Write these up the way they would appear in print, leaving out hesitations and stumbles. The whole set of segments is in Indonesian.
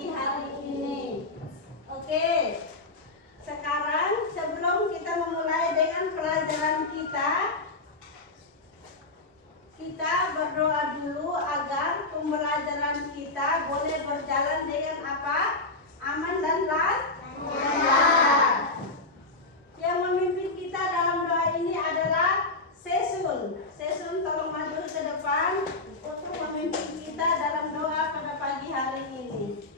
pagi hari ini. Oke, sekarang sebelum kita memulai dengan pelajaran kita berdoa dulu agar pembelajaran kita boleh berjalan dengan apa? Aman dan lancar. Yang memimpin kita dalam doa ini adalah Sesun. Sesun, tolong maju ke depan untuk memimpin kita dalam doa pada pagi hari ini.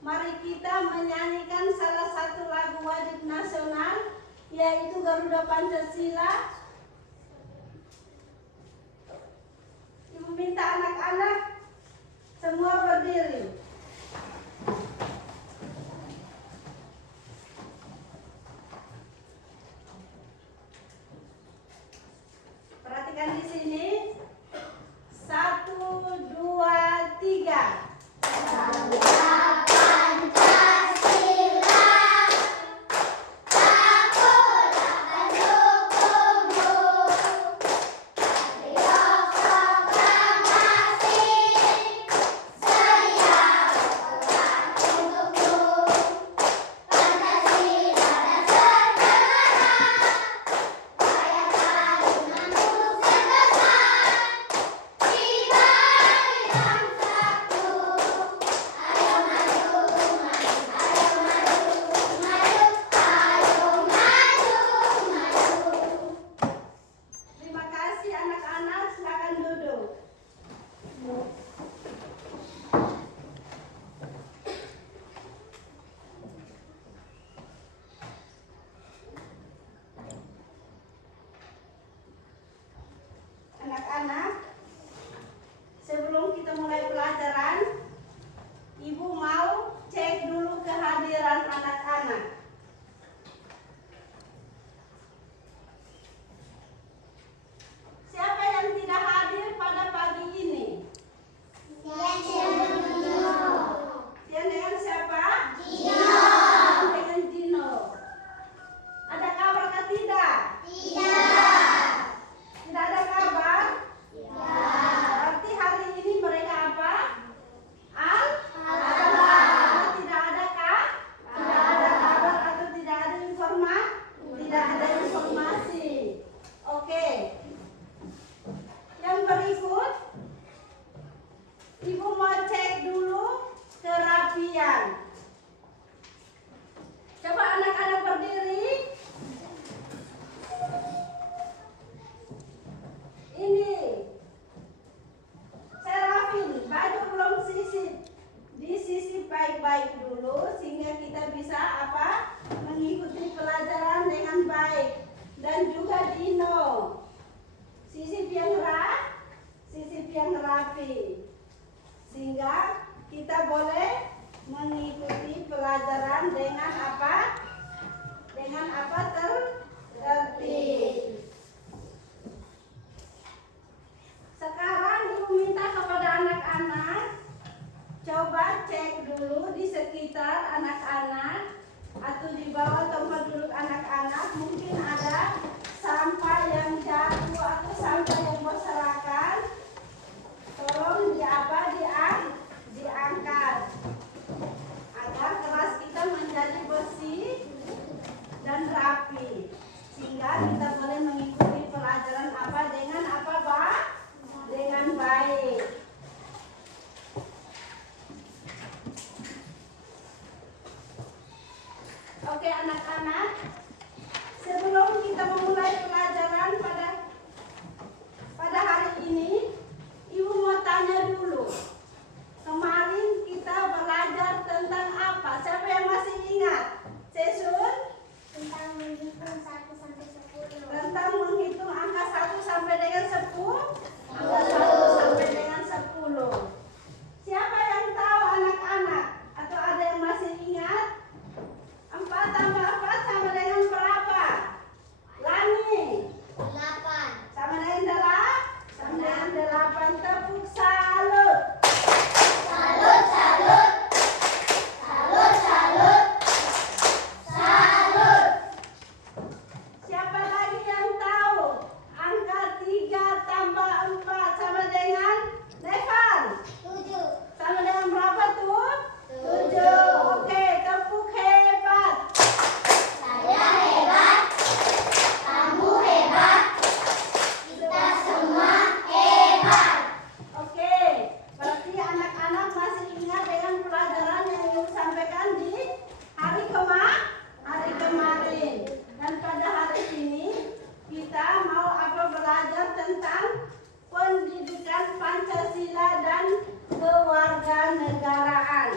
Mari kita menyanyikan salah satu lagu wajib nasional, yaitu Garuda Pancasila. Ibu minta anak-anak semua berdiri. Perhatikan di sini. 1, 2, 3. Pancasila, aku tak mendukung rapi. Sehingga kita boleh mengikuti pelajaran dengan apa? Dengan apa? Tertib. Sekarang Ibu minta kepada anak-anak, coba cek dulu di sekitar anak-anak atau di bawah tempat duduk anak-anak, mungkin ada sampah yang jatuh atau sampah yang berserakan. Tolong diangkat agar kelas kita menjadi bersih dan rapi, sehingga kita boleh mengikuti pelajaran apa dengan apa, Pak? Dengan baik. Oke anak-anak, sebelum kita memulai pelajaran pada hari ini, Ibu mau tanya dulu. Kemarin kita belajar tentang apa? Siapa yang masih ingat? Sesun? Tentang menghitung 1 sampai 10. Tentang menghitung angka 1 sampai dengan 10? Angka 1 sampai dengan 10. Siapa yang tahu anak-anak? Atau ada yang masih ingat? 4 tambah 4 sama dengan berapa? Lani? 8. Sama dengan 8? Sama dengan 8. Tepuk salut. Salut, salut. Salut, salut. Salut. Siapa lagi yang tahu? Angka 3 tambah 4 sama dengan Nevan? 7. Sama dengan berapa tuh? 7. 7. Oke, tepuk hebat. Saya hebat. Kamu hebat. Kita semua hebat. Oke, berarti anak-anak masih ingat dengan pelajaran yang Ibu sampaikan di hari kemarin. Dan pada hari ini kita mau belajar tentang pendidikan Pancasila dan kewarganegaraan.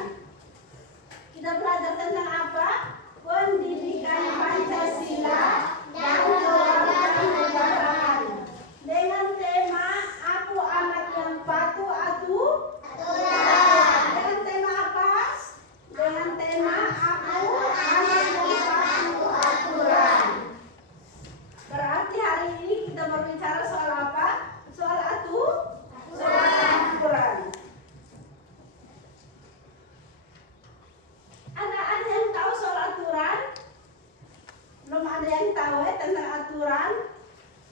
Kita belajar tentang apa? Pendidikan Pancasila dan kewarganegaraan. Dengan tema Aku Anak yang Patuh Atuh. Dengan tema apa? Dengan tema Aku Anak yang Patuh Aturan. Berarti hari ini kita berbicara soal apa? Soal aturan. Ada yang tahu soal aturan? Belum ada yang tahu tentang aturan?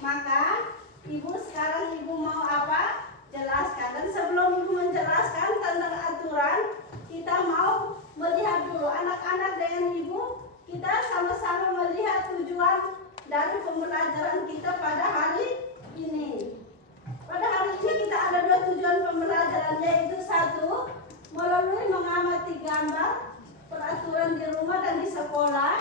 Maka sekarang Ibu mau apa? Jelaskan. Dan sebelum Ibu menjelaskan tentang aturan, kita mau melihat dulu anak-anak dengan Ibu. Kita sama-sama melihat tujuan dari pembelajaran kita pada hari ini. Pada hari ini kita ada 2 tujuan pembelajaran, yaitu 1, melalui mengamati gambar peraturan di rumah dan di sekolah.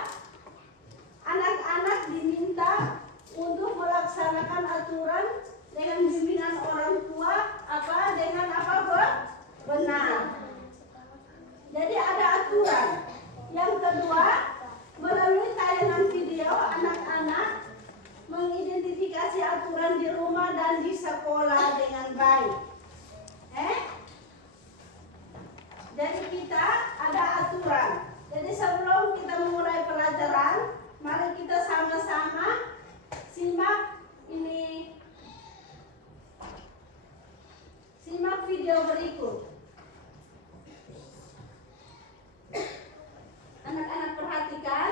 Anak-anak diminta untuk melaksanakan aturan dengan bimbingan orang tua dengan benar. Jadi ada aturan. Yang kedua, melalui tayangan video anak-anak mengidentifikasi aturan di rumah dan di sekolah dengan baik. Jadi kita ada aturan. Jadi sebelum kita memulai pelajaran, mari kita sama-sama simak video berikut. Anak-anak perhatikan.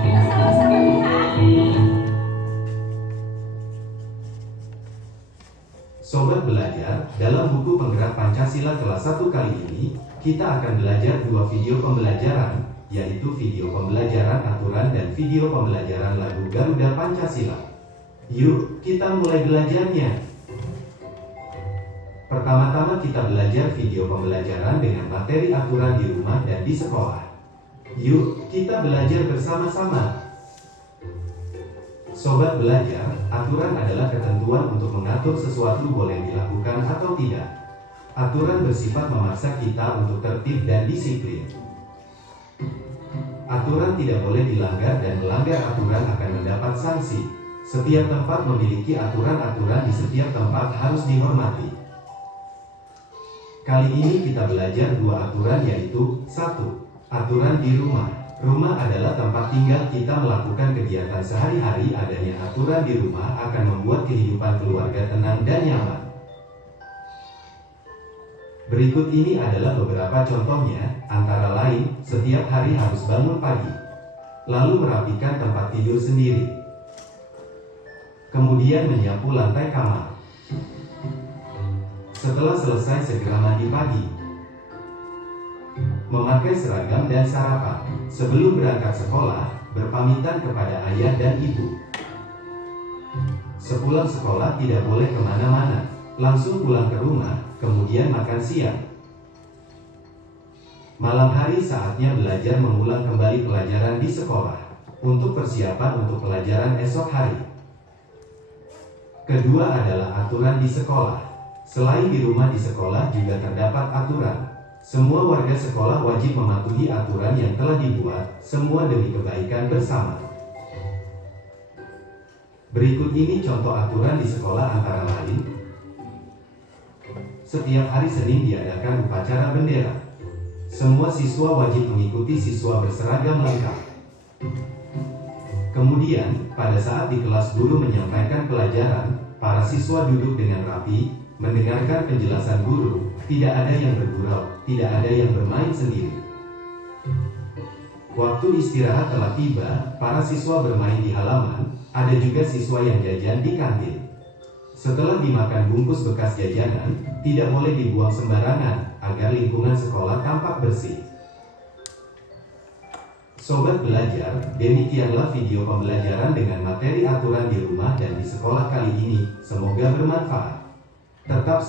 Kita sama-sama lihat. Sobat belajar, dalam buku penggerak Pancasila kelas 1 kali ini, kita akan belajar 2 video pembelajaran, yaitu video pembelajaran aturan dan video pembelajaran lagu Garuda Pancasila. Yuk, kita mulai belajarnya. Pertama-tama kita belajar video pembelajaran dengan materi aturan di rumah dan di sekolah. Yuk, kita belajar bersama-sama. Sobat belajar, aturan adalah ketentuan untuk mengatur sesuatu boleh dilakukan atau tidak. Aturan bersifat memaksa kita untuk tertib dan disiplin. Aturan tidak boleh dilanggar dan melanggar aturan akan mendapat sanksi. Setiap tempat memiliki aturan-aturan, di setiap tempat harus dihormati. Kali ini kita belajar dua aturan, yaitu 1. Aturan di rumah. Rumah adalah tempat tinggal kita, melakukan kegiatan sehari-hari. Adanya aturan di rumah akan membuat kehidupan keluarga tenang dan nyaman. Berikut ini adalah beberapa contohnya, antara lain, setiap hari harus bangun pagi, lalu merapikan tempat tidur sendiri, kemudian menyapu lantai kamar. Setelah selesai segera mandi pagi, memakai seragam dan sarapan. Sebelum berangkat sekolah, berpamitan kepada ayah dan ibu. Sepulang sekolah tidak boleh kemana-mana, langsung pulang ke rumah, kemudian makan siang. Malam hari saatnya belajar mengulang kembali pelajaran di sekolah, untuk persiapan untuk pelajaran esok hari. Kedua adalah aturan di sekolah. Selain di rumah, di sekolah juga terdapat aturan. Semua warga sekolah wajib mematuhi aturan yang telah dibuat, semua demi kebaikan bersama. Berikut ini contoh aturan di sekolah, antara lain: setiap hari Senin diadakan upacara bendera. Semua siswa wajib mengikuti, siswa berseragam lengkap. Kemudian, pada saat di kelas guru menyampaikan pelajaran, para siswa duduk dengan rapi, mendengarkan penjelasan guru, tidak ada yang bergurau, tidak ada yang bermain sendiri. Waktu istirahat telah tiba, para siswa bermain di halaman, ada juga siswa yang jajan di kantin. Setelah dimakan bungkus bekas jajanan, tidak boleh dibuang sembarangan, agar lingkungan sekolah tampak bersih. Sobat belajar, demikianlah video pembelajaran dengan materi aturan di rumah dan di sekolah kali ini. Semoga bermanfaat. Tetap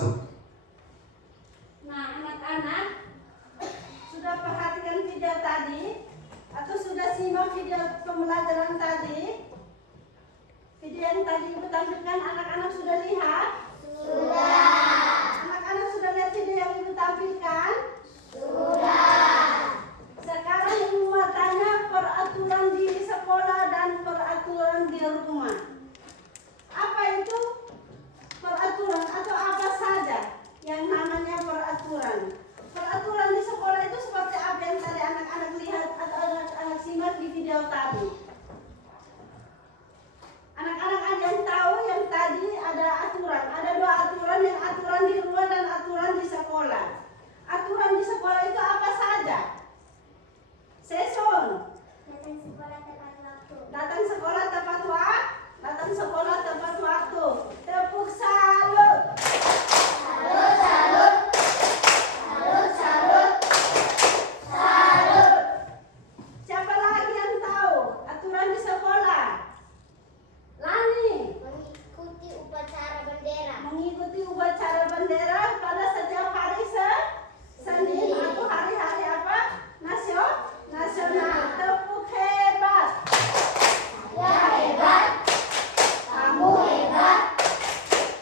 Nah, anak-anak sudah perhatikan video tadi atau sudah simak video pembelajaran tadi? Video yang tadi Ibu tampilkan, anak-anak sudah lihat? Sudah. Anak-anak sudah lihat video yang Ibu tampilkan? Sudah. Sekarang Ibu mau tanya peraturan di sekolah dan peraturan di rumah. Apa itu peraturan atau apa saja yang namanya peraturan? Peraturan di sekolah itu seperti apa yang tadi anak-anak lihat atau anak-anak simak di video tadi? Anak-anak ada yang tahu yang tadi ada aturan, ada dua aturan, yang aturan di rumah dan aturan di sekolah. Aturan di sekolah itu apa saja? Seson. Datang sekolah tepat waktu. Datang sekolah tepat waktu. Datang sekolah tepat waktu. Tepuk salut. Salut, salut. Salut, salut. Salut. Siapa lagi yang tahu aturan di sekolah? Lani. Mengikuti upacara bendera. Mengikuti upacara bendera pada setiap hari Senin atau hari-hari apa? Nasional. Tepuk hebat. Saya hebat. Kamu hebat.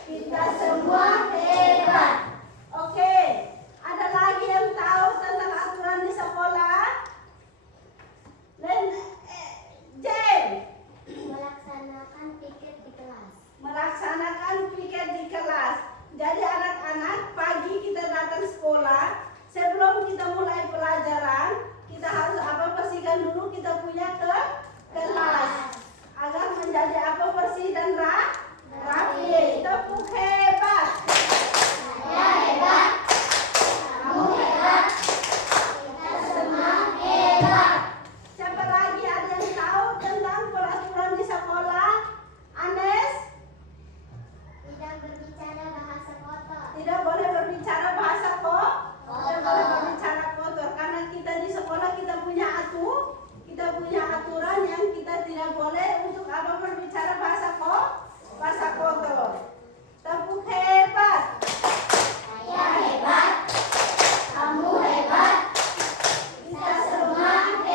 Kita semua Hebat. Oke, ada lagi yang tahu tentang aturan di sekolah? Jen, Melaksanakan piket di kelas. melaksanakan piket di kelas. Jadi anak-anak, pagi kita datang sekolah, sebelum kita mulai pelajaran, kita harus apa? Bersihkan dulu kita punya kelas, agar menjadi apa? Bersih dan rapi. Tepuk hebat. Saya hebat. Kamu hebat. Kita semua hebat. Siapa lagi ada yang tahu tentang peraturan di sekolah? Anes, Tidak berbicara bahasa kotor. tidak boleh berbicara bahasa Kotor. tidak boleh berbicara kotor, karena kita di sekolah kita punya aturan yang kita tidak boleh untuk apa? Berbicara bahasa kotor. Tepuk hebat. Saya hebat. Kamu hebat. Kita semua hebat.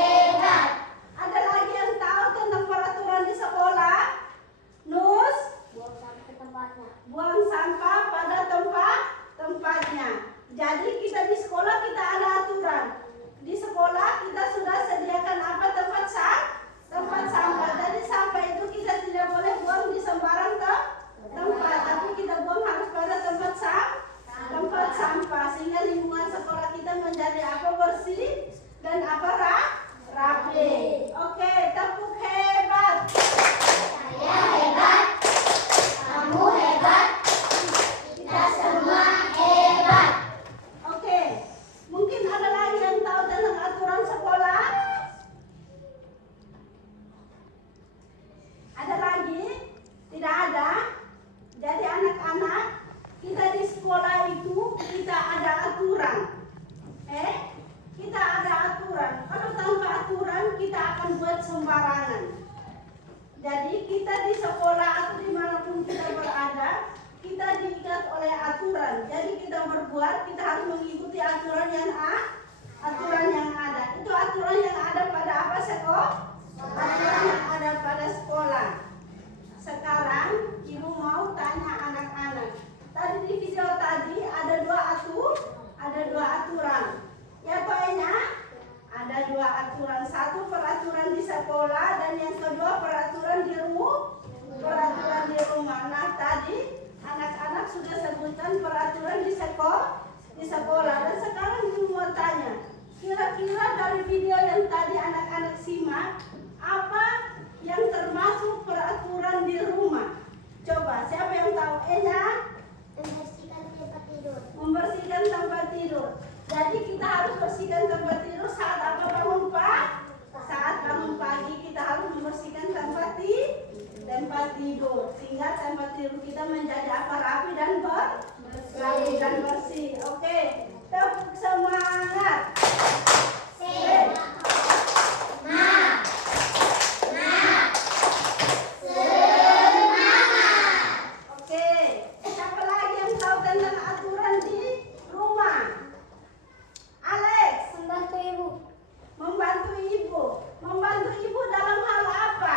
bersih dan apa rapi. Oke, tepuk hebat. Saya hebat. Kamu hebat. Kita semua hebat. Oke, mungkin ada lagi yang tahu tentang aturan sekolah? Ada lagi? Tidak ada? Jadi anak-anak, kita di sekolah itu kita ada aturan. Kita ada aturan. Kalau tanpa aturan kita akan buat sembarangan. Jadi kita di sekolah atau dimanapun kita berada, kita diikat oleh aturan. Jadi kita berbuat, kita harus mengikuti aturan yang ada. Itu aturan yang ada pada apa sekolah? Aturan yang ada pada sekolah. Sekarang ibu mau tanya anak-anak. Tadi di video tadi ada dua aturan. Ya tohnya ada dua aturan. Satu peraturan di sekolah dan yang kedua peraturan di rumah. Nah tadi anak-anak sudah sebutkan peraturan di sekolah. Dan sekarang ibu mau tanya, kira-kira dari video yang tadi anak-anak simak, apa yang termasuk peraturan di rumah? Coba, siapa yang tahu? Membersihkan tempat tidur. Membersihkan tempat tidur. Jadi kita harus bersihkan tempat tidur saat apa bangun Saat bangun pagi kita harus membersihkan tempat tidur. Sehingga tempat tidur kita menjadi apa? Rapi dan bersih. Oke, tepuk semangat. Oke, siapa lagi yang tahu tentang aturan di rumah? Alex, Membantu ibu. membantu ibu. Membantu ibu dalam hal apa?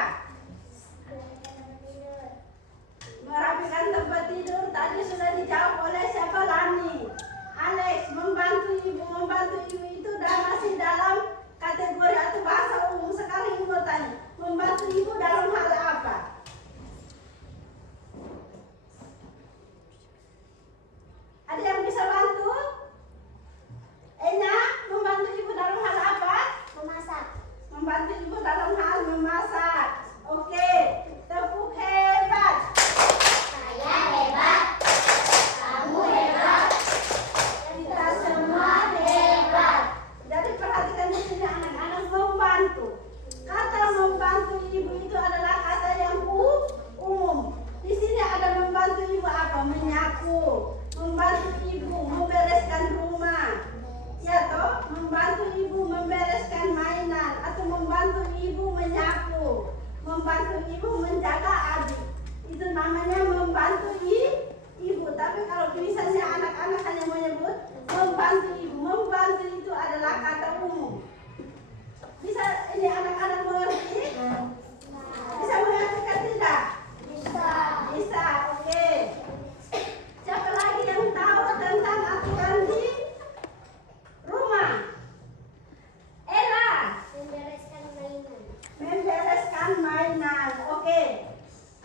Merapikan tempat tidur. Tadi sudah dijawab oleh siapa? Lani. Alex, membantu ibu itu masih dalam kategori atau bahasa umum. Sekarang ibu tanya, membantu ibu dalam hal apa? Ada yang bisa bantu? Membantu ibu dalam hal apa? Memasak. Membantu ibu dalam hal memasak. Oke, tepuk hebat. Saya hebat. Kamu hebat. Kita semua hebat. Jadi perhatikan di sini anak-anak, membantu. Kata membantu ibu itu adalah kata yang umum. Di sini ada membantu ibu apa? Menyapu, membantu ibu membereskan rumah. Ya toh, membantu ibu membereskan mainan atau membantu ibu menyapu, membantu ibu menjaga adik. Itu namanya membantu ibu. Tapi kalau misalnya anak-anak hanya menyebut membantu ibu, membantu itu adalah kata umum. Bisa ini anak-anak mengerti? Bisa mengerti kan tidak? Bisa, oke. Siapa lagi yang tahu tentang aturan di rumah? Ella, Membereskan mainan. membereskan mainan. Oke.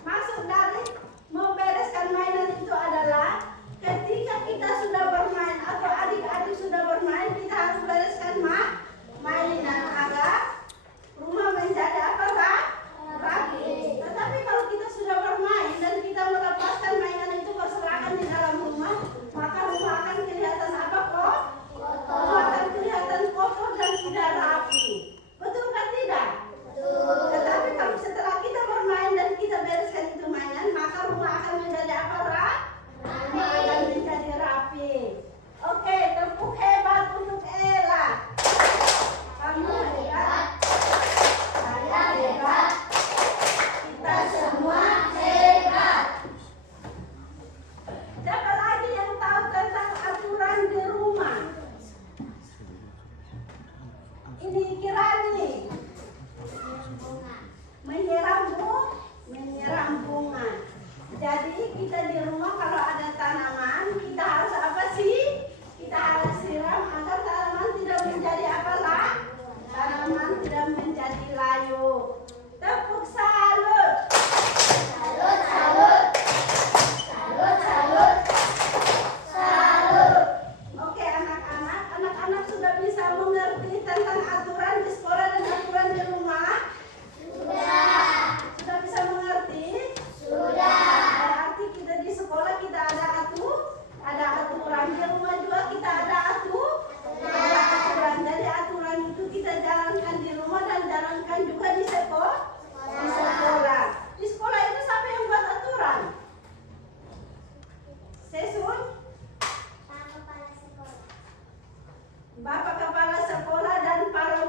Maksud dari membereskan mainan itu adalah ketika kita sudah bermain atau adik-adik sudah bermain, kita harus bereskan mainan agar rumah menjadi apa? Rapi. Tetapi kalau kita sudah bermain dan kita melepaskan mainan itu berserakan di dalam rumah, maka rumah akan kelihatan apa kok? Rumah akan kelihatan kotor dan tidak rapi. Betul kan tidak? Tetapi kalau setelah kita bermain dan kita bereskan itu mainan, maka rumah akan menjadi apa? Rumah akan menjadi rapi. Oke, tepuk hebat untuk Ella. Kamu hebat. Saya hebat. Kita semua hebat. Siapa lagi yang tahu tentang aturan di rumah? Ini Kirani. Menyiram bunga. Jadi kita di rumah kalau ada tanaman, kita harus apa sih? Kita harus siram agar tanaman tidak menjadi apalah? Tanaman tidak menjadi layu. Tepuk salut. Salut, salut. Salut, salut. Salut. Oke anak-anak sudah bisa mengerti tentang aturan di sekolah dan aturan di rumah? Sudah. Sudah bisa mengerti? Sudah. Berarti kita di sekolah kita ada aturan, di rumah juga kita ada aturan. Jadi aturan itu kita jalankan di rumah dan jalankan juga di sekolah. Di sekolah itu siapa yang buat aturan? Sesun? Pak Kepala Sekolah. Bapak Kepala Sekolah dan para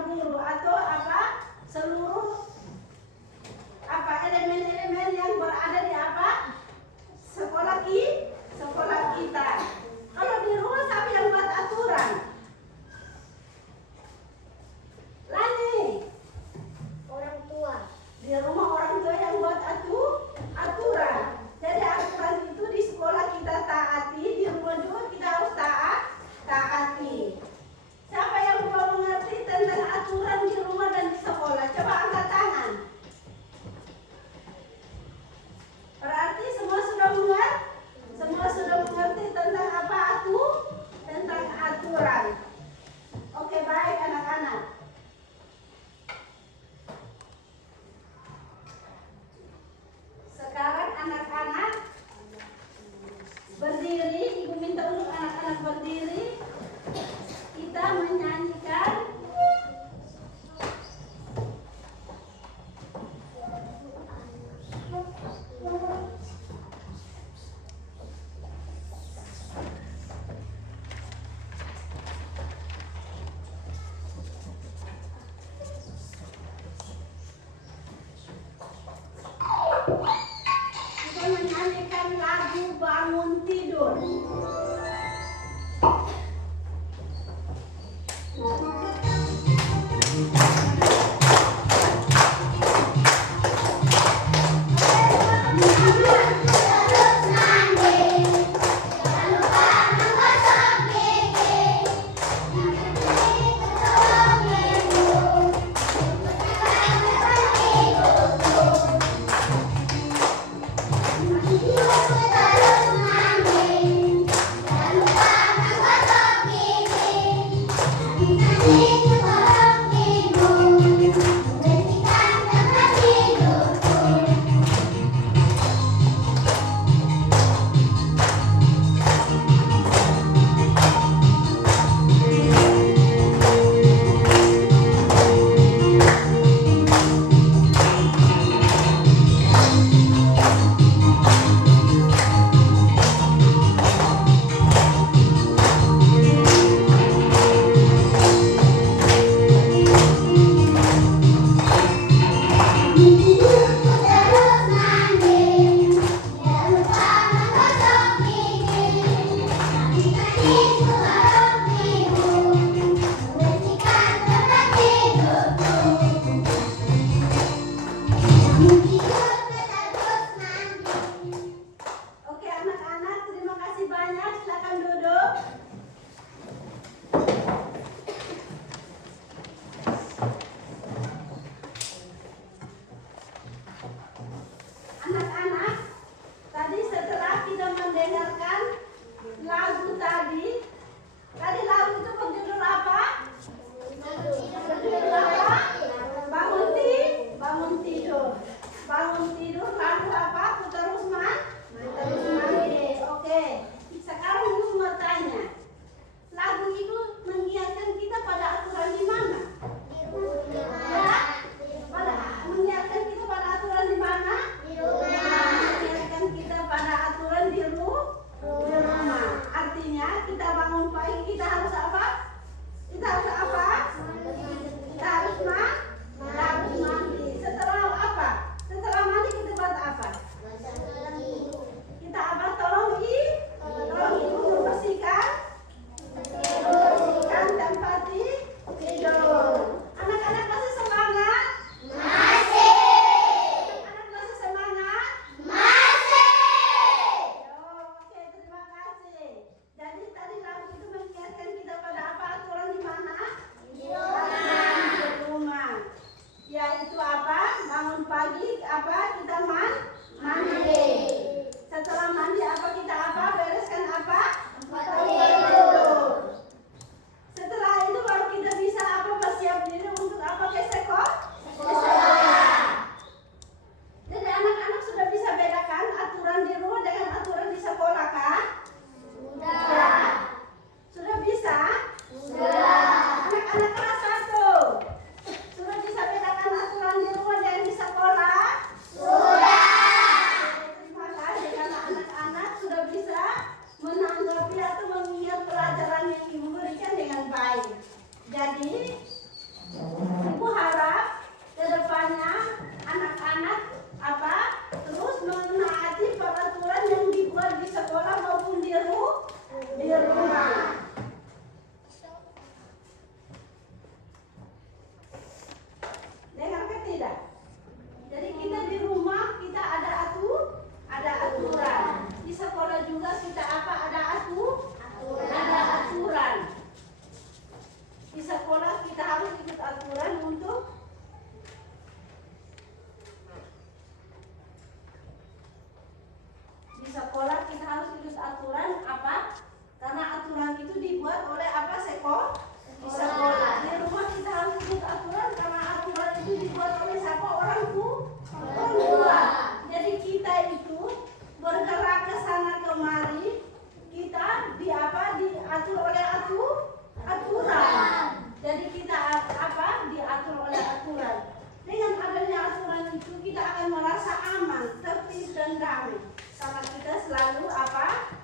dan damai. Karena kita selalu apa?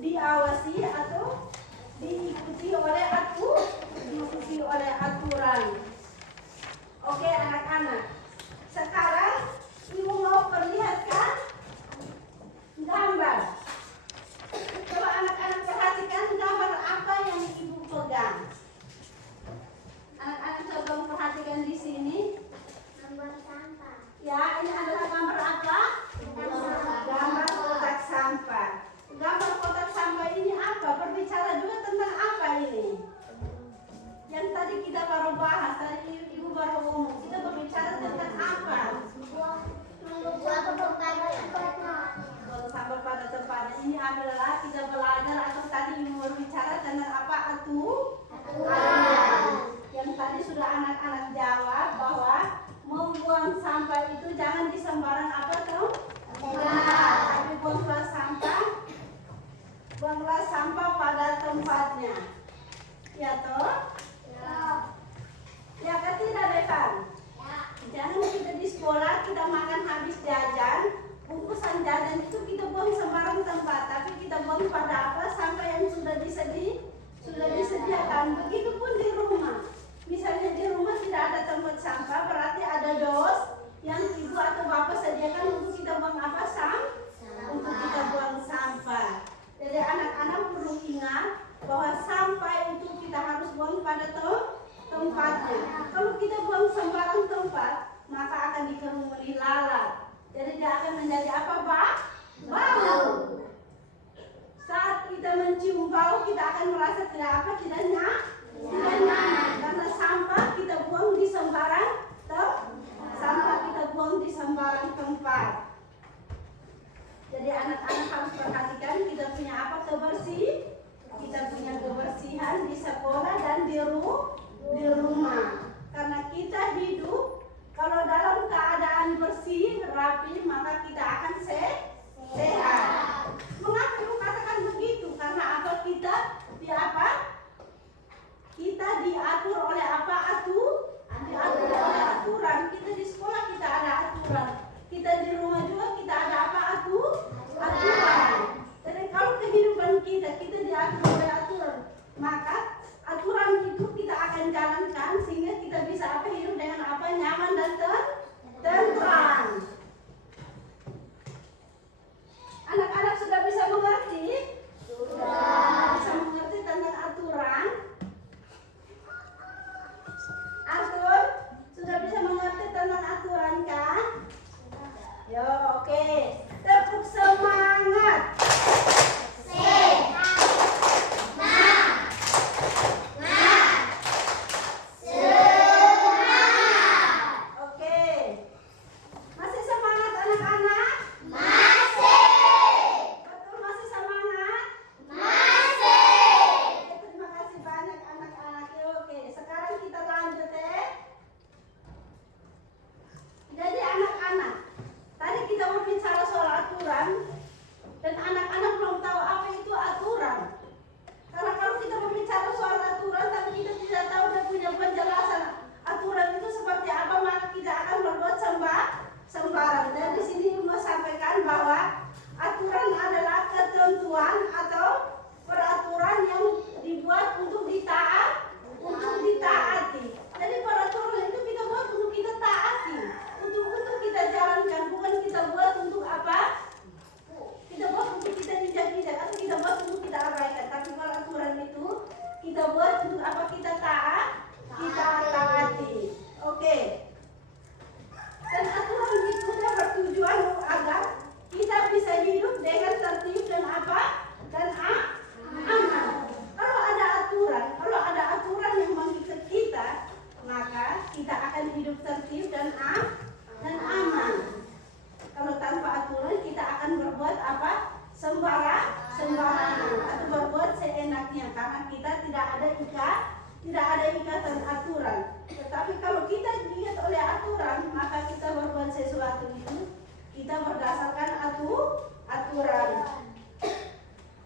Diawasi atau diikuti oleh aturan. Oke anak-anak. Sekarang ibu mau perlihatkan gambar. Coba anak-anak perhatikan gambar apa yang ibu pegang. Anak-anak coba perhatikan di sini. Gambar sampah. Ya, ini adalah gambar apa? Gambar kotak sampah. Gambar kotak sampah ini apa? Berbicara juga tentang apa ini? Yang tadi kita baru bahas, tadi ibu baru ngomong. Kita berbicara tentang apa? Membuat tempatnya. Buang sampah pada tempatnya. Ini adalah kita belajar atau tadi ibu berbicara tentang apa? Aturan. Yang tadi sudah anak-anak jawab bahwa membuang sampah itu jangan di sembarang apa tuh? Tapi buanglah sampah pada tempatnya. Ya toh? Ya kan tidak Devan? Jangan kita di sekolah kita makan habis jajan, bungkusan jajan itu kita buang sembarang tempat, tapi kita buang pada apa? Sampah yang sudah disediakan. Begitupun di rumah. Misalnya di rumah tidak ada tempat sampah, berarti ada dos yang ibu atau bapak sediakan untuk kita buang apa? Untuk kita buang sampah. Jadi anak-anak perlu ingat bahwa sampah itu kita harus buang pada tempatnya. Kalau kita buang sembarang tempat, maka akan dikerumuni lalat. Jadi dia akan menjadi apa? Bau. Saat kita mencium bau, kita akan merasa tidak nyaman. Karena sampah kita buang di sembarang tempat. Jadi anak-anak harus perhatikan kita punya apa? Kita punya kebersihan di sekolah dan di rumah. Karena kita hidup kalau dalam keadaan bersih, rapi, maka kita akan sehat. Mengapa ibu katakan begitu? Karena apa? Kita diatur oleh apa? Diatur oleh aturan. Kita di sekolah kita ada aturan. Kita di rumah juga kita ada apa? Aturan. Jadi kalau kehidupan kita diatur oleh aturan, maka aturan itu kita akan jalankan sehingga kita bisa apa? Hidup dengan apa? Nyaman dan tentram. Anak-anak sudah bisa mengerti? Bisa mengerti tentang aturan? Sudah bisa mengerti tentang aturan kan? Yo, oke. Tepuk semangat. Oke. Masih semangat anak-anak? Betul masih semangat? Terima kasih banyak anak-anak. Oke, sekarang kita lanjut ya. Jadi anak-anak, tadi kita berbicara soal aturan dan anak-anak belum tahu apa itu aturan. Karena kalau kita berbicara soal aturan tapi kita tidak tahu dan punya penjelasan aturan itu seperti apa, maka kita akan berbuat sembarang. Dan di sini mau sampaikan bahwa aturan adalah ketentuan atau peraturan yang dibuat untuk ditaati. Jadi peraturan itu kita buat untuk kita taati, untuk kita jalankan, bukan kita buat untuk apa? Kita buat untuk kita injak-injak atau kita buat untuk kita abaikan. Tapi peraturan itu kita buat untuk apa? Kita taati. Oke. Dan aturan itu bertujuan agar kita bisa hidup dengan tertib dan apa? Dan aman. Kalau ada aturan yang mengikat kita, maka kita akan hidup tertib dan aman. Kalau tanpa aturan kita akan berbuat apa? Sembarangan atau berbuat seenaknya karena kita tidak ada ikatan aturan. Tetapi kalau kita diikat oleh aturan, maka kita berbuat sesuatu itu kita berdasarkan aturan.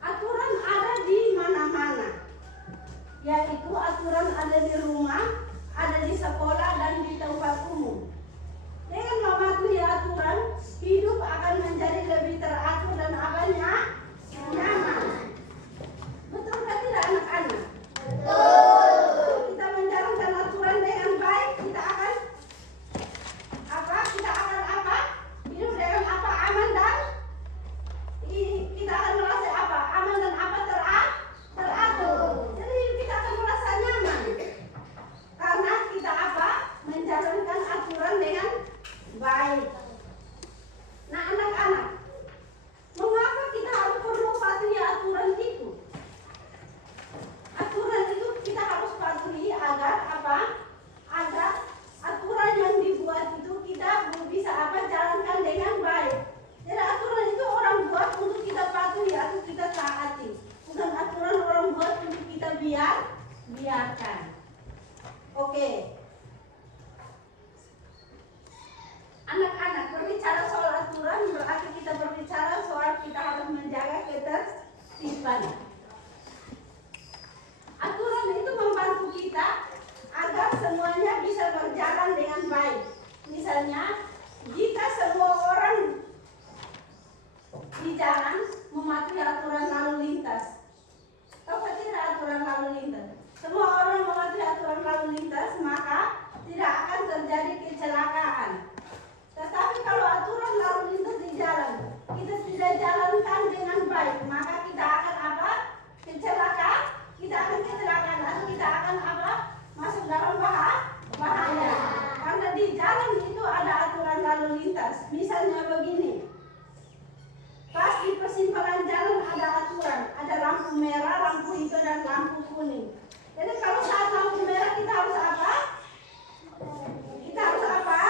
Aturan ada di mana-mana. Yaitu aturan ada di rumah, ada di sekolah dan di tempat umum. Dengan mematuhi aturan, hidup akan menjadi lebih misalnya jika semua orang di jalan mematuhi aturan lalu lintas. Apa tidak aturan lalu lintas? Semua orang mematuhi aturan lalu lintas, maka tidak akan terjadi kecelakaan. Tetapi kalau aturan lalu lintas di jalan kita tidak jalankan dengan baik, maka kita akan apa? Kecelakaan. Kita akan kecelakaan atau kita akan apa? Masuk dalam bahaya. Karena di jalan itu ada aturan lalu lintas. Misalnya begini. Pas di persimpangan jalan ada aturan, ada lampu merah, lampu hijau dan lampu kuning. Jadi kalau saat lampu merah kita harus apa? Kita harus apa?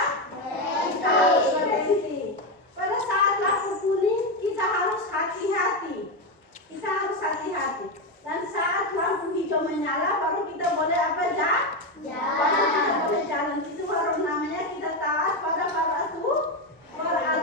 Kita harus berhenti. Pada saat lampu kuning kita harus hati-hati. Kita harus hati-hati. Dan saat lampu hijau menyala baru kita boleh apa ya? Baru kita boleh jalan. Itu baru namanya kita taat pada peraturan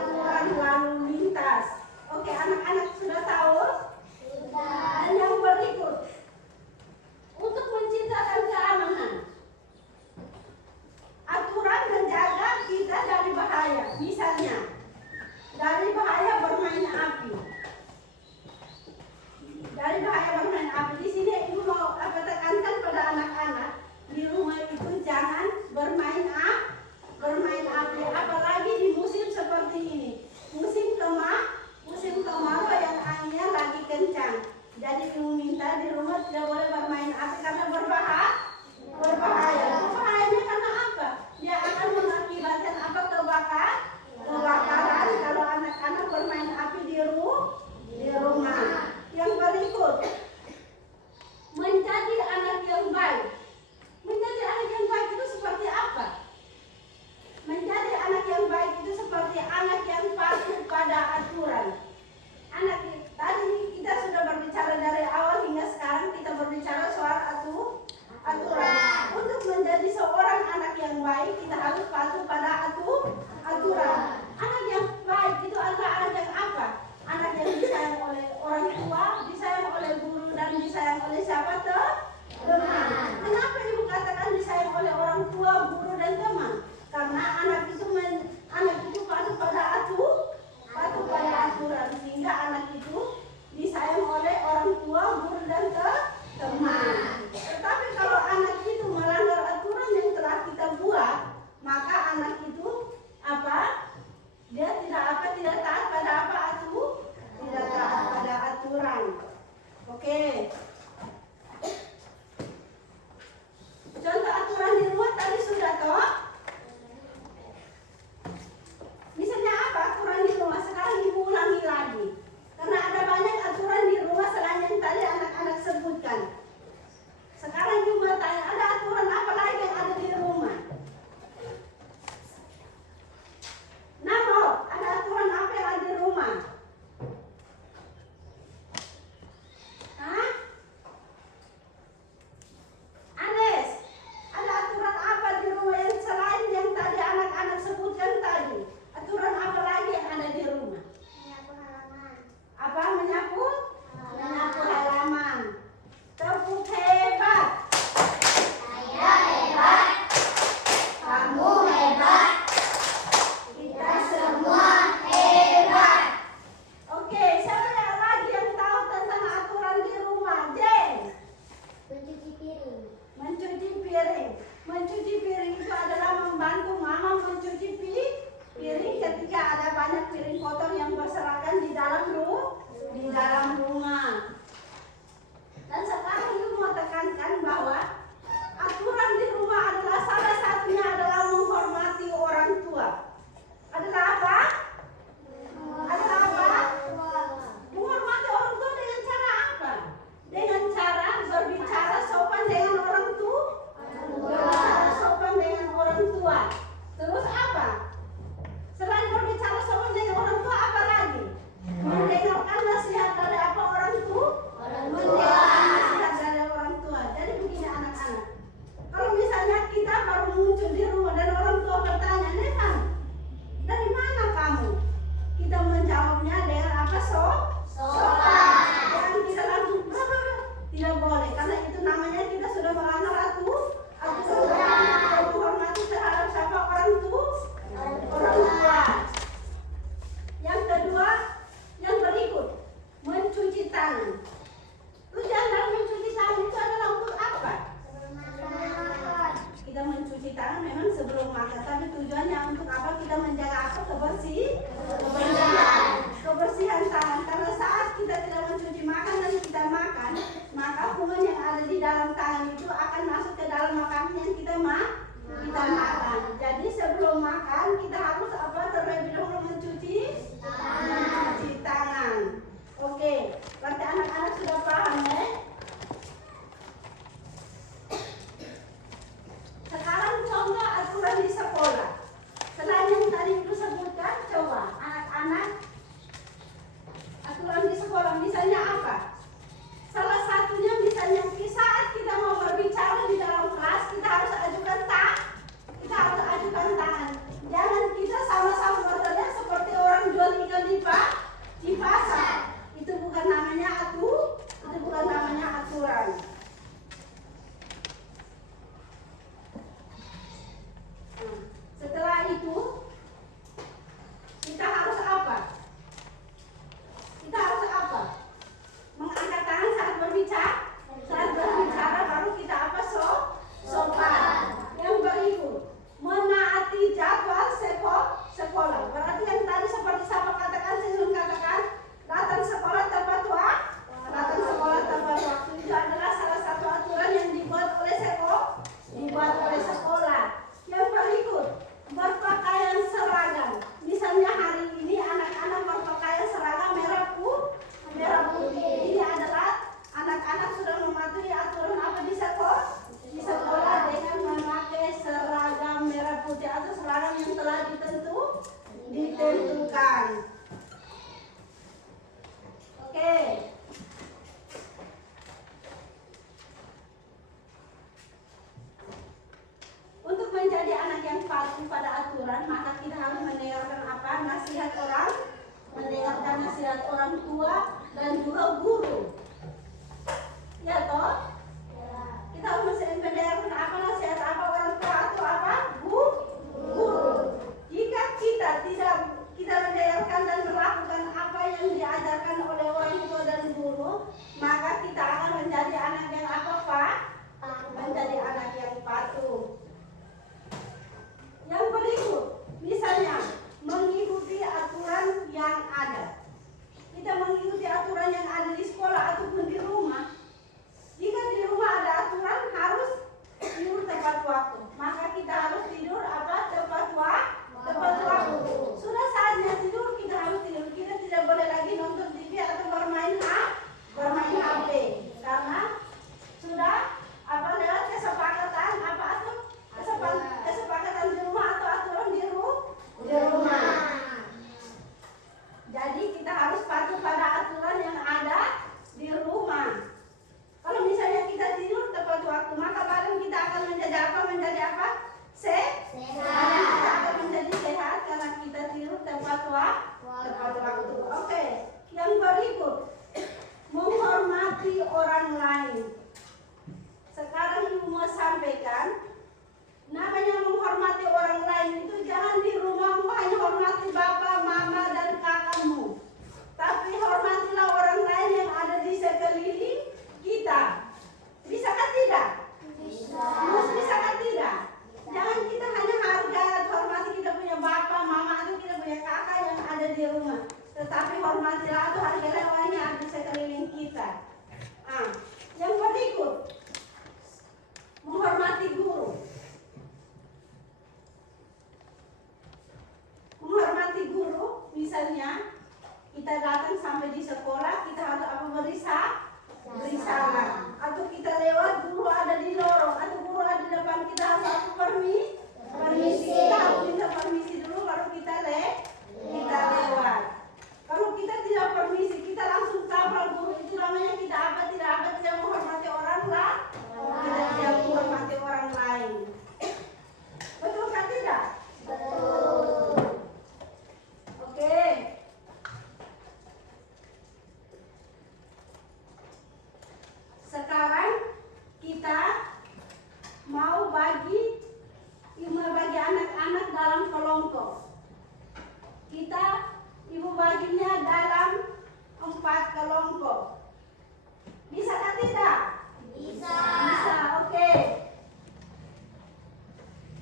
mencuci tangan memang sebelum makan, tapi tujuannya untuk apa? Kita menjaga apa? Kebersihan tangan. Karena saat kita tidak mencuci makan dan kita makan, maka kuman yang ada di dalam tangan itu akan masuk ke dalam makanan yang kita makan. Jadi sebelum makan kita harus apa? Terlebih dahulu mencuci tangan. Oke, berarti anak-anak sudah paham ya? Sekarang contoh aturan di sekolah. Selain yang tadi itu sebutkan, coba anak-anak aturan di sekolah misalnya apa? Salah satunya misalnya saat kita mau berbicara di dalam kelas, kita harus ajukan tangan. Jangan kita sama-sama berteriak seperti orang jual ikan di pasar. Itu bukan namanya aturan. Setelah itu kita harus apa? Mengangkat tangan saat berbicara baru kita apa? Sopan. Yang berikut menaati jadwal sekolah. Berarti yang tadi seperti saya katakan, datang sekolah tepat waktu itu adalah salah satu aturan yang dibuat oleh sekolah. Yang berikut berpakaian seragam. Misalnya hari ini anak-anak berpakaian seragam merah putih. Ini adalah anak-anak sudah mematuhi aturan apa di sekolah dengan memakai seragam merah putih atau seragam yang telah ditentukan. Oke. Untuk menjadi anak yang patuh pada aturan, maka kita harus mendengarkan apa? Mendengarkan nasihat orang tua dan juga guru. Ya toh? Kita harus mendengarkan apa nasihat apa orang tua atau apa? Guru. Jika kita mendengarkan dan melakukan apa yang diajarkan oleh orang tua dan guru, maka kita akan menjadi anak yang apa, Pak? Menjadi anak yang patuh. Yang berikut, misalnya mengikuti aturan yang ada. Kita mengikuti aturan yang ada di sekolah ataupun di rumah. Jika di rumah ada aturan harus tidur tepat waktu, maka kita harus tidur apa? Tepat waktu. Sudah saatnya tidur, kita harus tidur. Kita tidak boleh lagi nonton TV atau bermain HP, karena sudah apa lewat kesepakatan apa atau kesepakatan di rumah atau aturan di rumah. Jadi kita harus patuh pada aturan yang ada di rumah. Kalau misalnya kita tidur tepat waktu, maka badan kita akan menjadi apa? Sehat. Kita akan menjadi sehat karena kita tidur tepat waktu. Oke. Yang berikut, menghormati orang lain. Sekarang Ibu mau sampaikan, namanya menghormati orang lain itu jangan di rumahmu hanya hormati bapak, mama, dan kakakmu, tapi hormatilah orang lain yang ada di sekeliling kita. Bisakah tidak? Bisakah tidak? Jangan kita hanya harga hormati kita punya bapak, mama, atau kita punya kakak yang ada di rumah, tetapi hormatilah atau hargailah orang yang ada di sekeliling kita. Yang berikut, menghormati guru. Menghormati guru, misalnya kita datang sampai di sekolah, kita harus apa? Berisalah. Atau kita lewat, guru ada di lorong atau guru ada di depan, kita harus apa? Permisi. Kita harus minta permisi dulu baru kita lewat. Kalau kita tidak permisi, kita langsung tabrak guru, itu namanya kita apa? Tidak menghormati orang lain. Kita tidak menghormati orang lain. Betulkah tidak? Betul. Oke.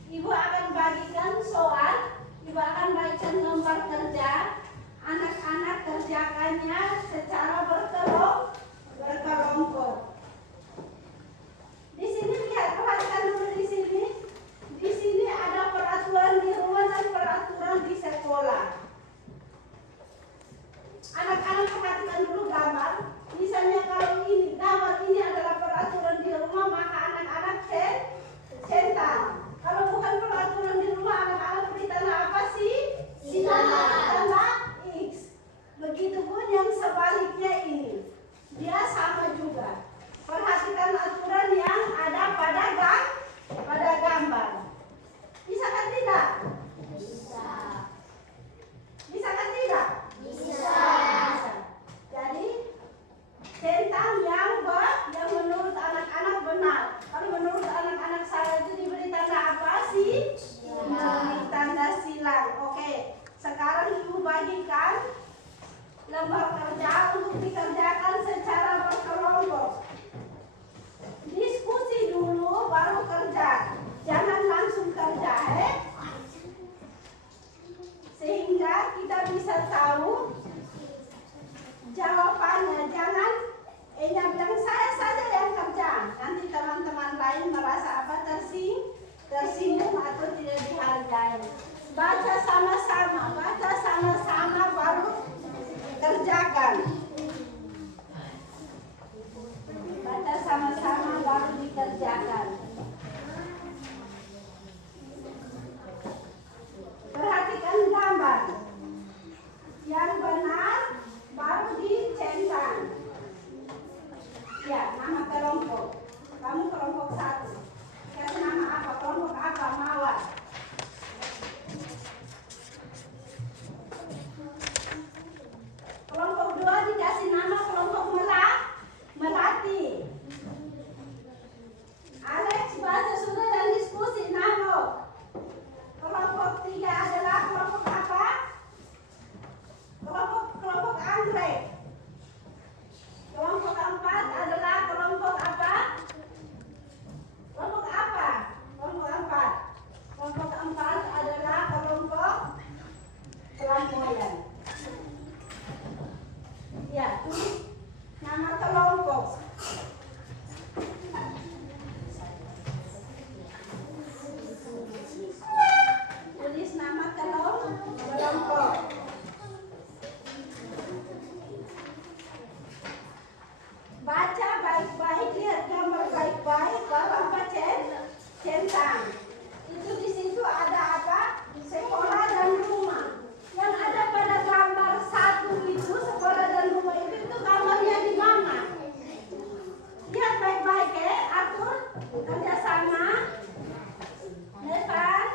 Ibu akan bagikan soal, Ibu akan bagikan lembar kerja. Anak-anak kerjakannya secara berkelompok. Di sini lihat, perhatikan dulu di sini. Di sini ada peraturan di rumah dan peraturan di sekolah. Anak-anak perhatikan dulu gambar. Misalnya kalau ini gambar ini adalah peraturan di rumah, maka anak-anak centang. Kalau bukan peraturan di rumah, anak-anak beri tanda apa sih? Tanda X. Begitupun yang sebaliknya ini, dia sama juga. Perhatikan aturan yang ada pada gambar. Bisa kan tidak? Bisa. Bisa kan tidak? Bisa. Jadi centang yang menurut anak-anak benar. Kalau menurut anak-anak saya itu diberi tanda apa sih? Diberi tanda silang. Oke. Sekarang Ibu bagikan lembar kerja untuk dikerjakan secara berkelompok. Diskusi dulu baru kerja. Jangan langsung kerja, sehingga kita bisa tahu jawabannya. Jangan yang bilang saya saja yang kerja. Nanti teman-teman lain merasa apa? Tersinggung atau tidak dihargai. Baca sama-sama baru kerjakan. Baca sama-sama baru dikerjakan. Perhatikan gambar. Yang benar baru dicentang. Ya, nama kelompok. Kamu kelompok 1. Kasih nama apa? Kelompok apa? Mawar. Kelompok 2 dikasih nama kelompok melati. Alex baca sudah dan diskusi nama. Kelompok 3 adalah kelompok apa? Kelompok anggrek. Kelompok 4 adalah kelompok apa? Kelompok apa? Kelompok 4. Kelompok 4 adalah kelompok pelampoyan. Ya, tulis nama kelompok. Tulis nama kelompok. Baca baik-baik, lihat gambar baik-baik, baru apa centang. Itu di situ ada apa? Sekolah dan rumah. Yang ada pada gambar 1 itu sekolah dan rumah itu gambarnya di mana? Lihat baik-baik atur kerjasama. Depan.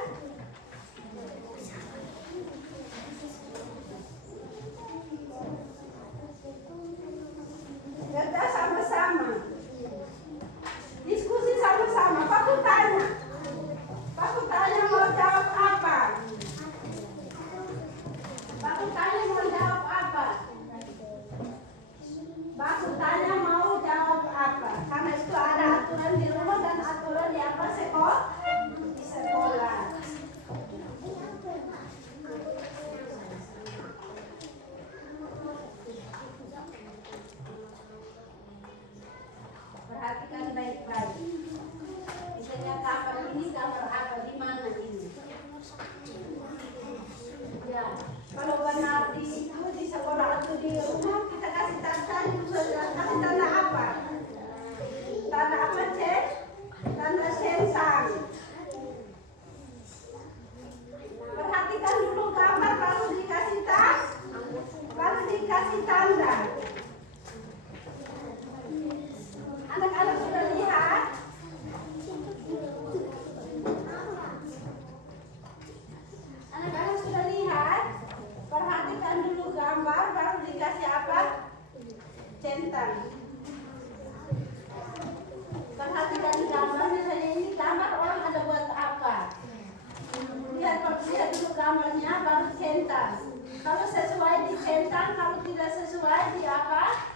Kerja sama-sama. Diskusi sama-sama. Pak tanya mau jawab apa? Baku tanya mau jawab apa? Karena itu ada aturan di rumah dan aturan di apa? Di sekolah. Perhatikan baik-baik. Misalnya gambar ini gambar apa? Di mana ini? Ya, kalau benar di sekolah atau di rumah kita kasih tanda apa? Tanda apa? Tanda centang. Perhatikan dulu gambar baru dikasih tanda. Anak-anak sudah lihat? Anak-anak sudah lihat? Perhatikan dulu gambar baru dikasih apa? Centang. Perhatikan gambar, misalnya ini gambar orang ada buat apa? Lihat dulu gambarnya baru centang. Kalau sesuai dicentang, kalau tidak sesuai di apa?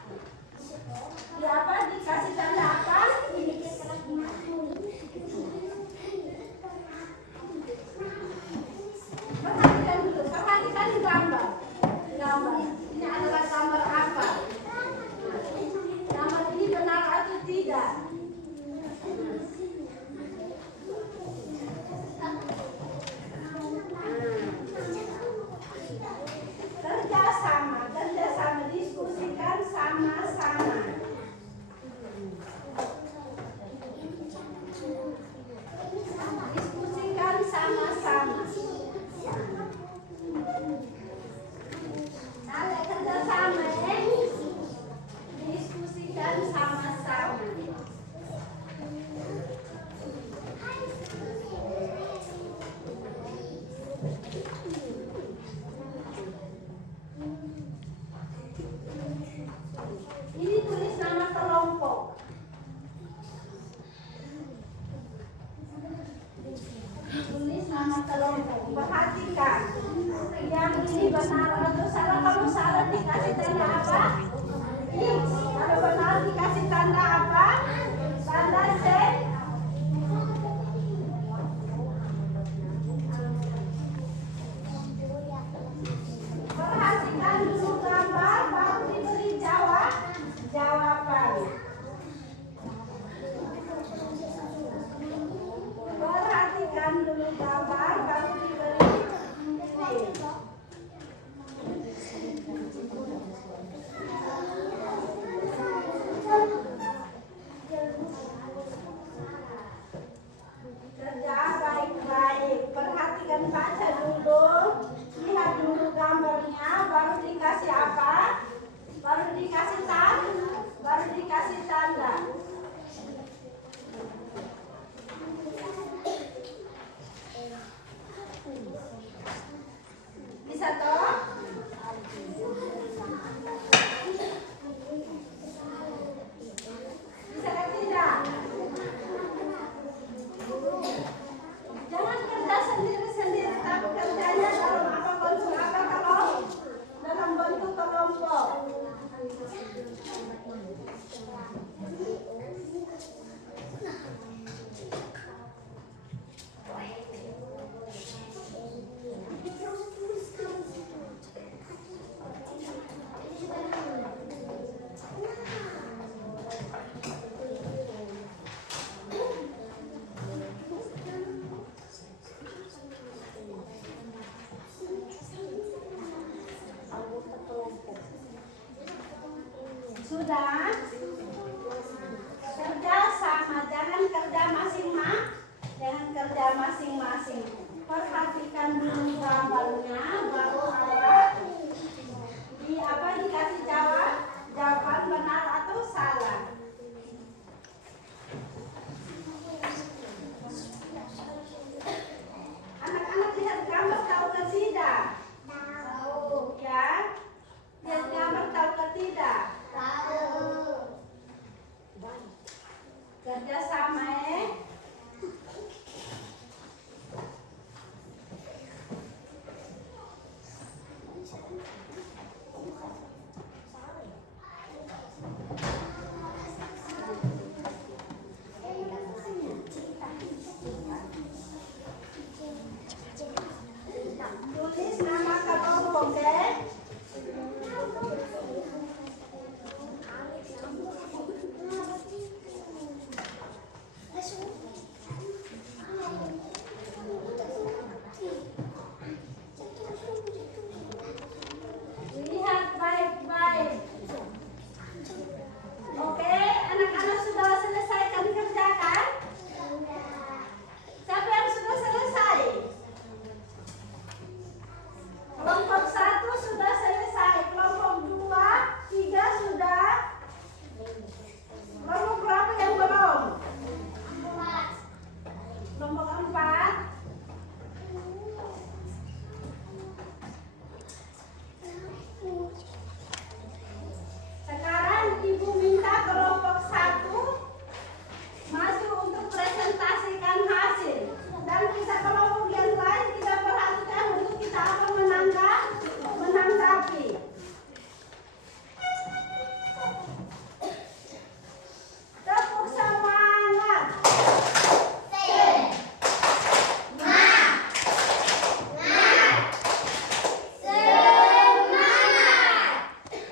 Dikasih tanda apa? Tulis nama kelompok. Perhatikan. Yang ini benar atau salah. Kalau salah dikasih tanda apa? X. Kalau benar dikasih tanda apa? Tanda Z. Perhatikan dulu gambar, baru diberi jawaban. Perhatikan dulu gambar, baru diberi ini. Kerja baik-baik. Perhatikan, baca dulu. Lihat dulu gambarnya, baru dikasih apa? Baru dikasih tanda. Bisa toh? Bisa kan tidak? Jangan kerja sendiri-sendiri, tapi kerjanya dalam apa bentuk apa kalau dalam bentuk kelompok. Sudah? Kerja sama, jangan kerja masing-masing. Perhatikan dulu gambarnya, baru dikasih jawaban benar atau salah. Anak-anak lihat gambar, tahu ke tidak? Tahu. Ya? Lihat gambar, tahu ke tidak? Kerja sama tulis nama kelompok, oke? Lihat baik-baik. Oke, anak-anak sudah selesaikan kerjakan? Siapa yang sudah selesai? Kelompok 1 sudah selesai, kelompok 2, 3 sudah. Kelompok berapa yang belum? Kelompok 4. Sekarang ibu minta kelompok 1 masuk untuk presentasikan hasil. Dan kita kelompok yang lain kita perhatikan untuk kita akan menanggapi. Tepuk semangat.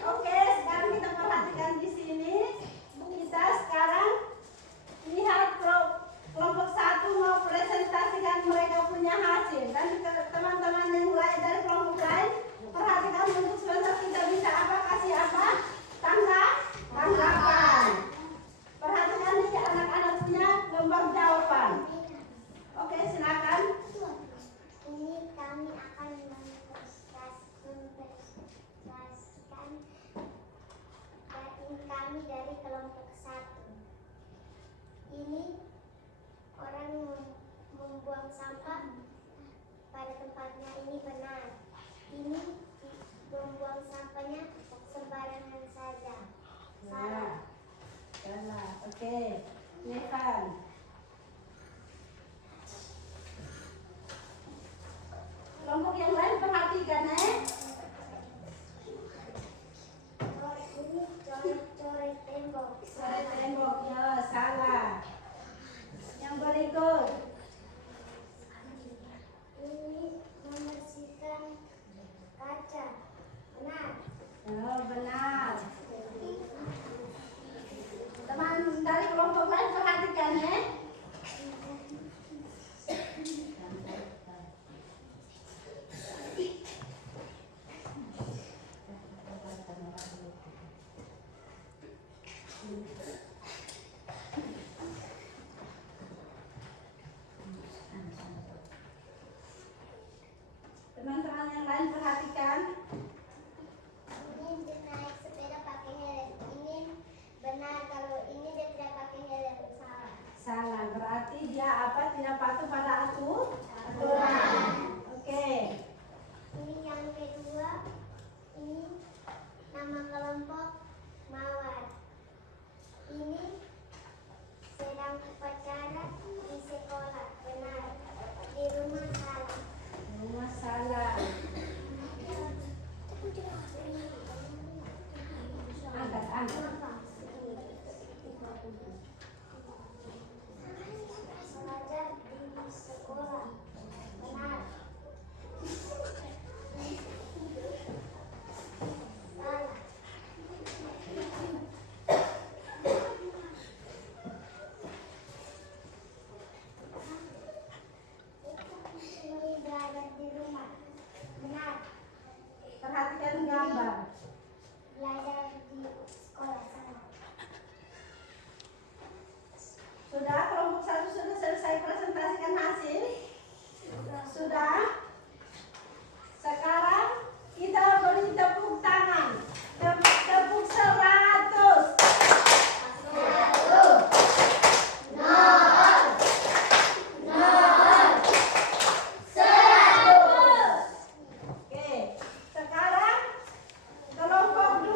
Oke, sekarang kita perhatikan di sini. Kita sekarang lihat kelompok 1 mau presentasikan mereka punya hasil. Dan teman-teman yang lain dari kelompok lain perhatikan untuk sebentar kita bisa apa, kasih apa? Tanggapan. Perhatikan nih anak-anak punya gambar jawaban. Oke, silakan. Ini kami akan mempresentasikan batin kami dari kelompok 1. Ini orang membuang sampah pada tempatnya, ini benar. Ini membuang sampahnya sembarangan saja. Salah. Oke, Nevan. Kelompok yang lain perhatikan Ini coret tembok. Coret tembok, ya salah. Yang berikut. Ini membersihkan kaca. Benar. Oh, benar. Teman dari kelompok lain perhatikan Teman-teman yang lain perhatikan. Ini dia naik sepeda pakai helm. Ini benar, kalau ini dia tidak pakai helm. Salah. Salah, berarti dia apa? Tidak patuh pada aturan. Oke. Ini yang kedua. Ini nama kelompok Mawar. Ini sedang upacara di sekolah. Benar. Di rumah salah. Masalah. Angkat. Belajar di sekolah. Benar. Salah. Ini belajar di rumah. Benar. Perhatikan gambar. Belajar di sekolah. Salah. Sudah, kelompok 1 sudah selesai presentasikan hasil? Sudah? Sekarang kita beri tepuk tangan. Tepuk 100. 100. Oke, sekarang kelompok 2.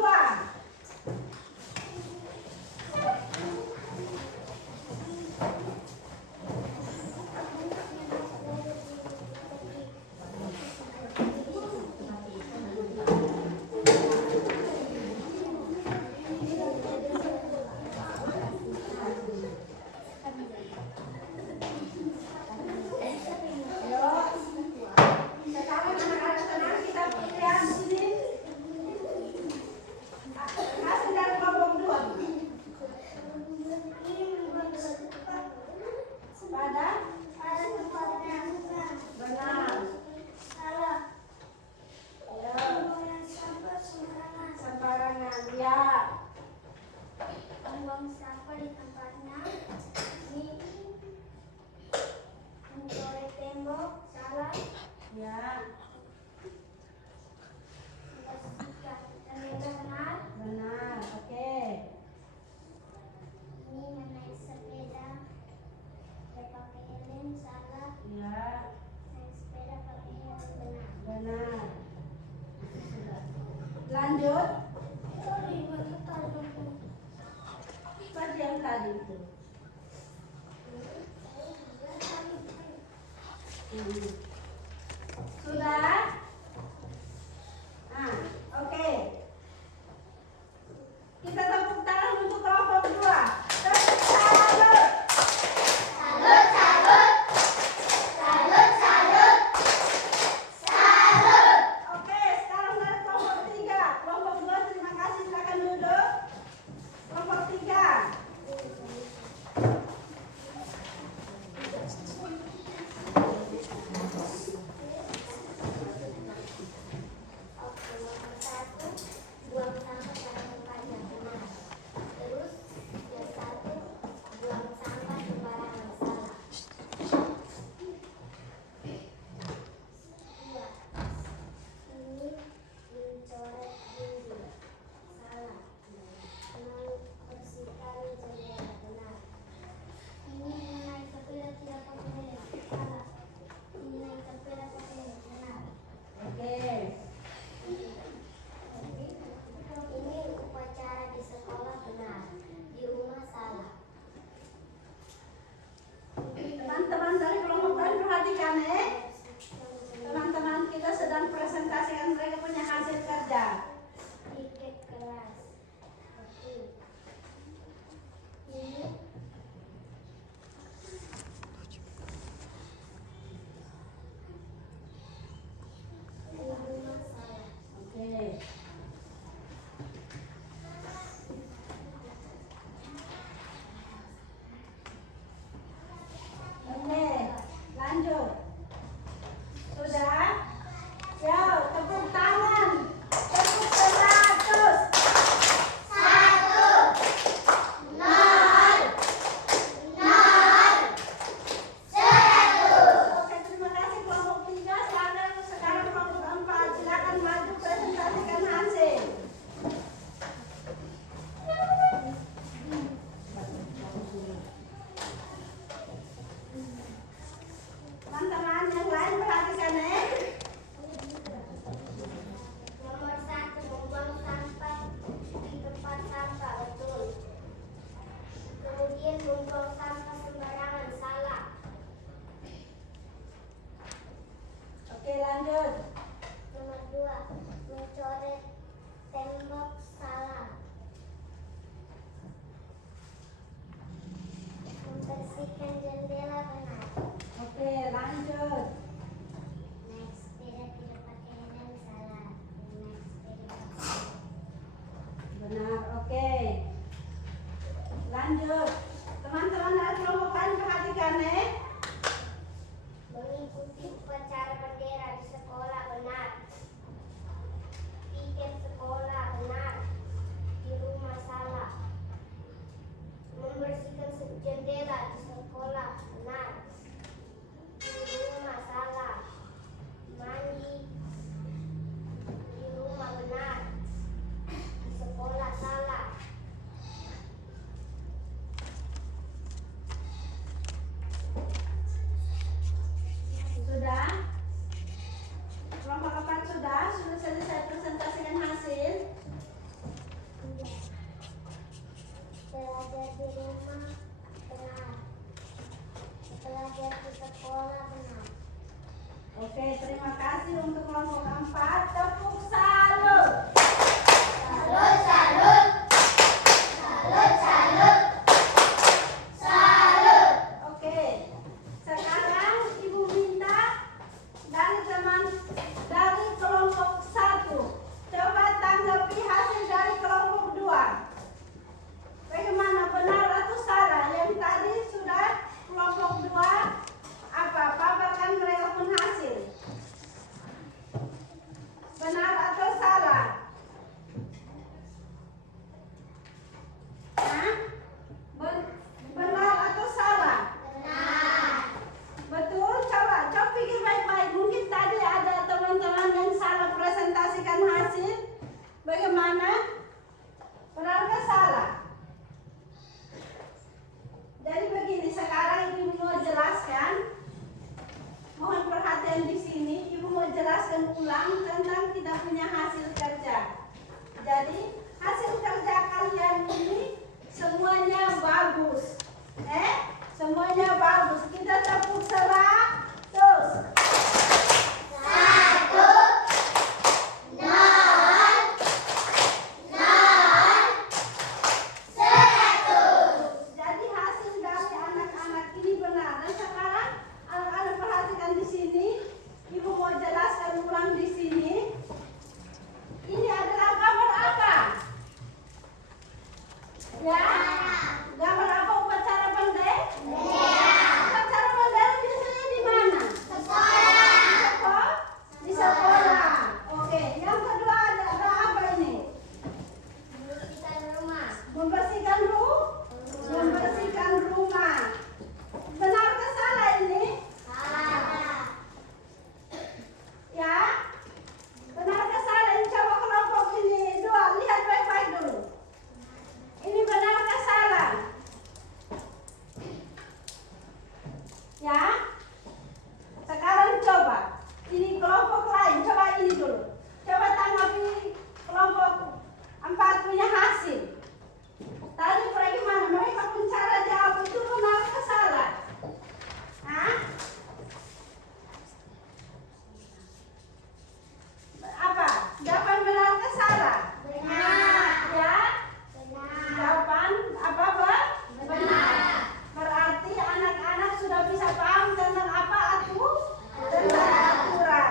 Sekarang anak-anak tenang, kita lihat sini. Hasil dari kelompok 2. Pada? Benar. Salah. Ya. Sampah sembarangan. Sembarangan. Ya. Membuang sampah di tempatnya. Ini mencoret tembok. Salah. Ya. Membersihkan jendela. Benar. Benar. Oke. Ini menaik sepeda. Dia pakai helm. Salah. Ya. Naik sepeda pakai helm. Benar. Benar. Lanjut. Apa yang tadi itu? Sudah? Nah, oke. Kita tepuk tangan untuk kelompok 2. Tepuk tangan. Oke, sekarang dari kelompok 3. Kelompok 2 Oke, terima kasih untuk kelompok 4. Tepuk salut. Salut, salut. Salut, salut. Salut. Oke, sekarang Ibu minta dari kelompok 1. Coba tanggapi hasil dari kelompok 2. Bagaimana, benar atau salah? Yang tadi sudah kelompok 2 apa? Paparkan mereka pun hasil. Benar atau salah? Hah? Benar atau salah? Benar. Betul, coba pikir baik-baik. Mungkin tadi ada teman-teman yang salah presentasikan hasil. Bagaimana? Benarkah salah? Jadi begini, sekarang Ibu mau jelaskan. Mohon perhatian di sini. Ibu mau jelaskan ulang tentang kita punya hasil kerja. Jadi hasil kerja kalian ini semuanya bagus. Semuanya bagus. Kita tepuk 100. 1, 0, 0, 100. Jadi hasil dari anak-anak ini benar. Dan sekarang anak-anak perhatikan di sini. Ibu mau jelaskan ulang di sini. Ini adalah gambar apa? Ya? Gambar apa upacara bendera? Upacara bendera biasanya di mana? Di sekolah. Oke. Yang kedua ada apa ini? Bersihkan rumah. Membersihkan rumah. Benarkah salah ini? Salah. Ya? Benarkah salah ini? Coba kelompok ini 2 lihat baik-baik dulu. Ini benarkah salah? Ya? Sekarang coba. Ini kelompok lain. Coba ini dulu. Coba tanggapi kelompok 4 punya hasil. Tadi bagaimana? Mereka pun cara jawab itu benarkah salah? Hah? Apa? Jawaban benarkah salah? Benar. Ya? Benar. Jawaban apa, Bang? Benar. Berarti anak-anak sudah bisa paham tentang apa tentang aturan.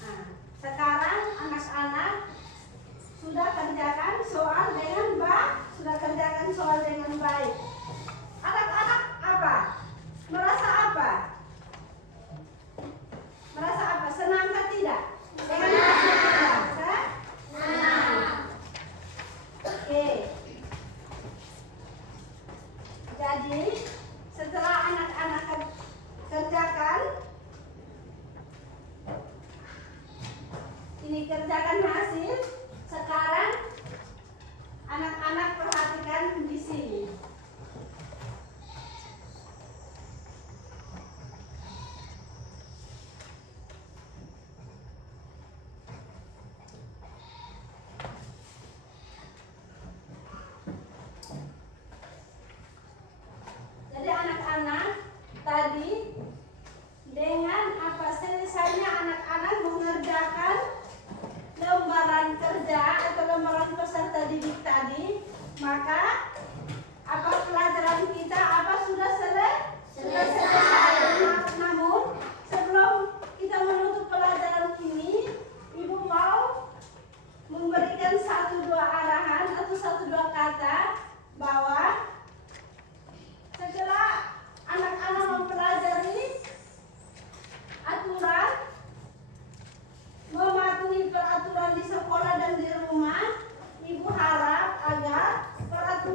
Nah, sekarang anak-anak sudah kerjakan soal dengan baik. Anak-anak apa? Merasa apa? Senangkah tidak? Dengan hasil kerja? Senang. Oke. Jadi setelah anak-anak kerjakan hasil, sekarang anak-anak perhatikan di sini. Jadi anak-anak tadi dengan apa selesainya anak-anak mengerjakan lembaran kerja atau lembaran peserta didik tadi, maka apa pelajaran kita sudah selesai. Namun sebelum kita menutup pelajaran ini, Ibu mau memberikan 1-2 arahan atau 1-2 kata bahwa setelah anak-anak mempelajari aturan, mematuhi peraturan di sekolah dan di rumah, Ibu harap agar peraturan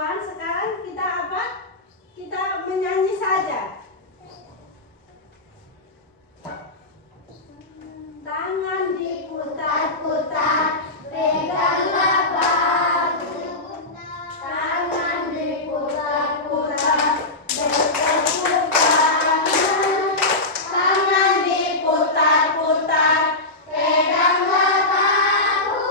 kemajuan. Sekarang kita apa? Kita menyanyi saja. Tangan diputar-putar, peganglah bahu. Tangan diputar-putar, bertepuk tangan. Tangan diputar-putar, peganglah bahu.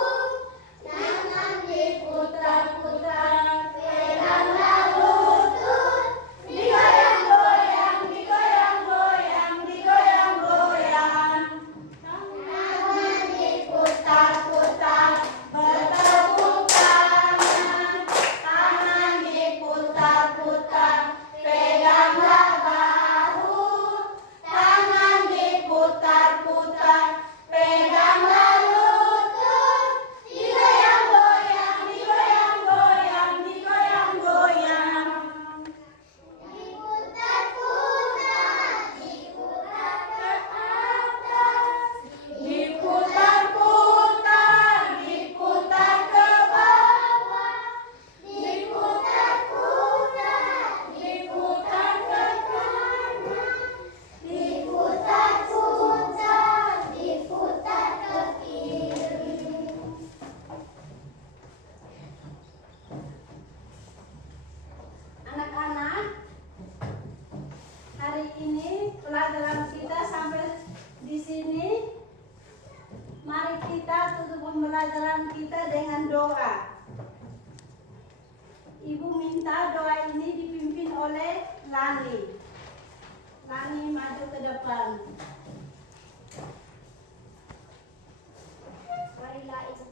Tangan diputar-putar, peganglah lutut. Digoyang-goyang, digoyang-goyang, digoyang-goyang. Tangan diputar-putar, bertepuk tangan. Tangan diputar-putar, peganglah bahu. Tangan diputar-putar, peganglah lutut. Digoyang-goyang, digoyang-goyang, digoyang-goyang. Diputar-putar, diputar ke atas. Diputar-putar, diputar ke bawah. Diputar-putar, diputar ke kanan. Diputar-putar, diputar ke kiri. Anak-anak, hari ini pelajaran kita sampai di sini. Mari kita tutup pembelajaran kita dengan doa. Ibu minta doa ini dipimpin oleh Lani. Lani maju ke depan. Marilah ibu